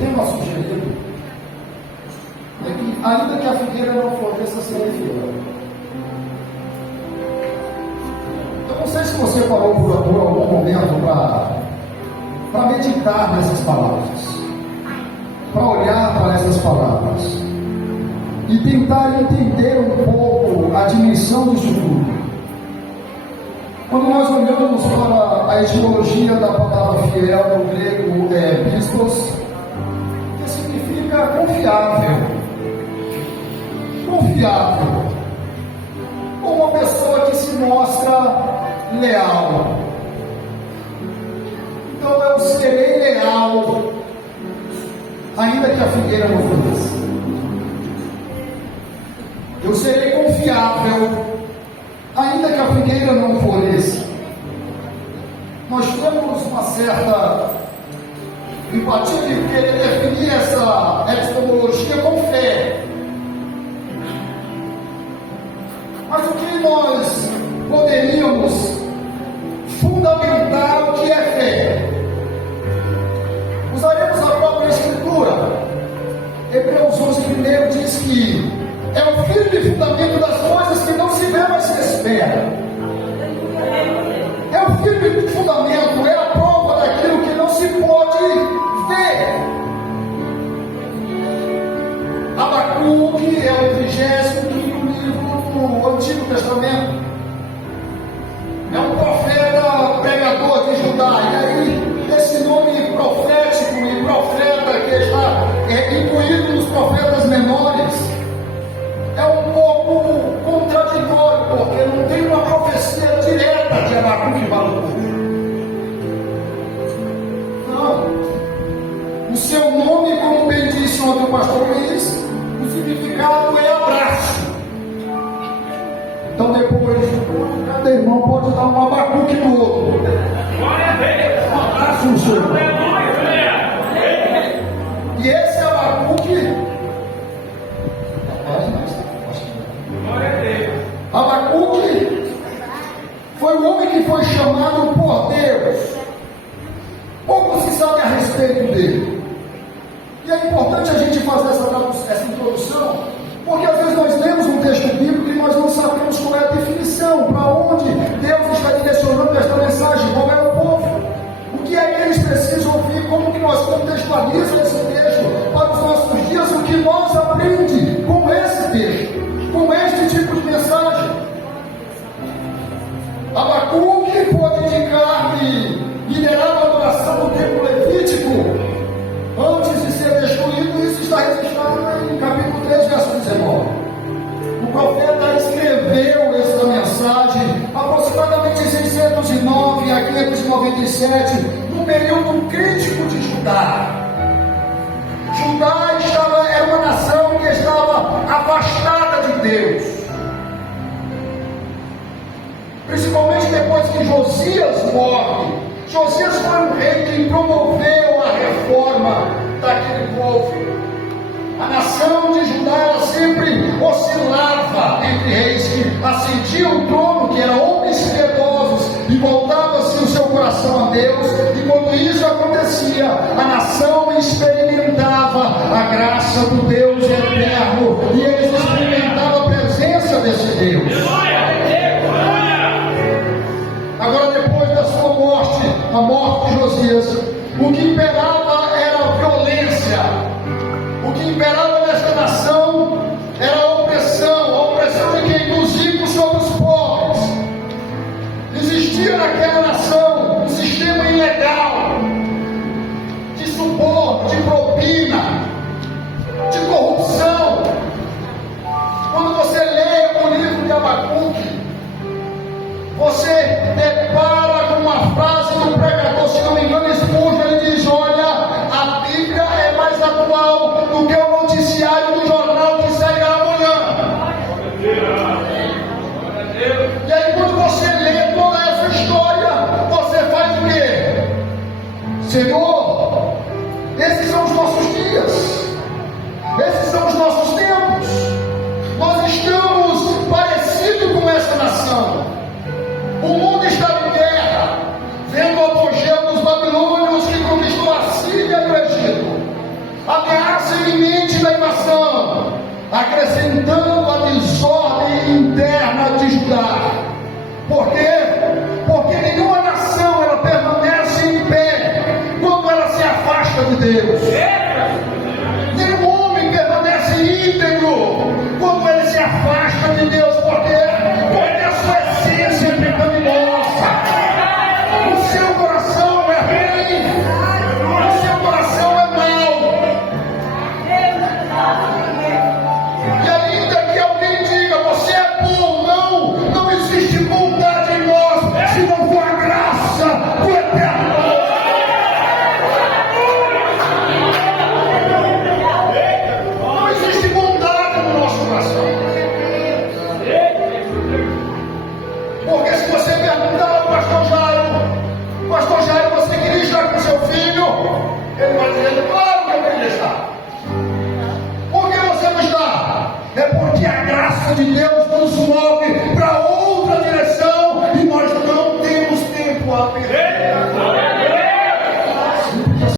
tema sugerido é que, ainda que a figueira não floresça, será fiel. Eu não sei se você parou por algum momento para meditar nessas palavras, para olhar para essas palavras e tentar entender um pouco a dimensão disso tudo. Quando nós olhamos para a etimologia da palavra fiel no grego, pistos, que significa confiável. Confiável. Ou uma pessoa que se mostra leal. Então eu serei leal, ainda que a figueira não floresça. Eu serei confiável, ainda que a figueira não floresça. Nós temos uma certa empatia de querer definir essa epistemologia com fé. Mas o que nós poderíamos fundamentar o que é fé? Usaremos a própria Escritura. Hebreus 11:1 diz que é o firme fundamento das coisas que não se vê, mas se espera. É o firme fundamento, é a prova daquilo que não se pode ver. Abacuque é o 35º livro do Antigo Testamento. É um profeta pregador de Judá. E aí, esse nome profético e profeta que está incluído nos profetas menores, é um pouco contraditório, porque não tem uma profecia direta de Abacuque para o povo. Não. O seu nome, como bem disse ontem o pastor Luiz, o significado é abraço. Então depois, cada irmão pode dar um Abacuque no outro. Um abraço no seu. E esse Abacuque, Abacuque foi o homem que foi chamado por Deus. Pouco se sabe a respeito dele. E é importante a gente fazer essa introdução, porque às vezes nós lemos um texto bíblico e nós não sabemos qual é a definição, para onde Deus está direcionando esta mensagem, qual é o povo, o que é que eles precisam ouvir, como que nós contextualizamos esse texto para os nossos dias, o que nós aprendemos com esse texto, com este tipo de mensagem. Abacuque pode indicar que liderava a adoração do templo levítico antes de ser destruído. Isso está registrado em capítulo 3, verso 19. O profeta escreveu essa mensagem aproximadamente em 609 a 597, no período crítico de Judá. Judá era uma nação que estava afastada de Deus. Principalmente depois que Josias morre. Josias foi um rei que promoveu a reforma daquele povo. A nação de Judá, ela sempre oscilava entre reis que ascendiam o trono, que eram homens piedosos, e voltava-se o seu coração a Deus. E quando isso acontecia, a nação experimentava a graça do Deus eterno, e eles experimentavam a presença desse Deus. Agora, depois da sua morte, a morte de Josias, o que imperava era a violência. O que imperava nesta nação era a opressão de quem? Dos ricos sobre os pobres. Existia naquela nação um sistema ilegal de suborno, de propina, de corrupção. Quando você lê o livro de Abacuque, você depara com uma frase do pregador, se não me engano, Spurgeon, ele diz: olha, a Bíblia é mais atual do que o noticiário do jornal que sai amanhã. E aí, quando você lê toda essa história, você faz o quê? Senhor, esses são os nossos dias, esses são os nossos tempos. Nós estamos parecidos com essa nação. O mundo está em guerra, vendo o apogeu dos babilônios que invasão, acrescentando a desordem interna de Judá. Por quê? Porque nenhuma nação ela permanece em pé quando ela se afasta de Deus. Nenhum homem permanece íntegro quando ele se afasta de Deus. Por quê? Porque a sua essência é pecaminosa. O seu coração é ruim. O seu coração é mau. E ainda que alguém diga, você é bom, não existe bondade em nós, se não for a graça do Eterno. Não existe bondade no nosso coração. Porque se você perguntar ao pastor Jairo, você queria estar com seu filho? Ele vai dizer, claro que eu queria estar. Por que você não está? É porque a graça de Deus nos move para outra direção e nós não temos tempo a perder.